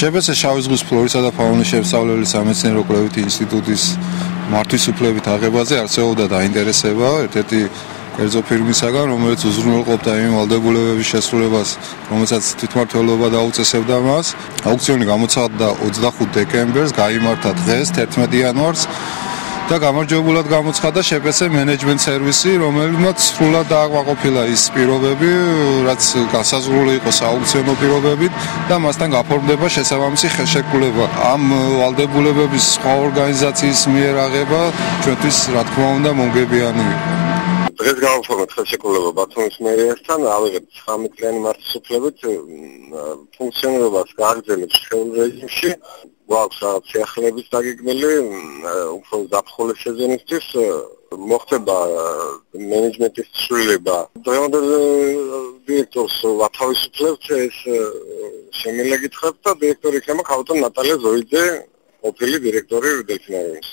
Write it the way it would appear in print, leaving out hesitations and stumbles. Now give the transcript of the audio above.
შპს შავი ზღვის ფლორისა და ფაუნის შემსწავლელი სამეცნიერო-კვლევითი ინსტიტუტის მართვის უფლებით აღებაზე არსებობდა დაინტერესება ერთ-ერთი კერძო ფირმისაგან, რომელიც უზრუნველყოფდა იმ ვალდებულებების შესრულებას, რომელსაც თვითმმართველობა დაუწესებდა მას. აუქციონი გამოცხადდა 25 დეკემბერს, გაიმართა დღეს 11 იანვარს და გამარჯვებულად გამოცხადდა შპს მენეჯმენტ სერვისი, რომელმაც სრულად დააკმაყოფილა ის პირობები, რაც განსაზღვრული იყო სააუქციონო პირობებით და მასთან გაფორმდება შესაბამისი ხელშეკრულება. ამ ვალდებულებების სხვა ორგანიზაციის მიერ აღება ჩვენთვის რა თქმა უნდა მომგებიანი იყო. დღეს გავაფორმეთ ხელშეკრულება ბათუმის მერიასთან, ავიღეთ 19 წლიანი მართვის უფლებით ფუნქციონირებას გააგრძელებს შეულ რეჟიმში. გვაქვს შეახლების დაგეგმილი უფრო ზაფხულის სეზონისთვის მოხდება მენეჯმენტის ცვლილება. დღევანდელ დირექტორს ვათავისუფლებთ ეს შემილეკითხებთ და დირექტორი იქნება ქალბატონი ნატალია ზოიძე, ყოფილი დირექტორი დელფინარიუმის.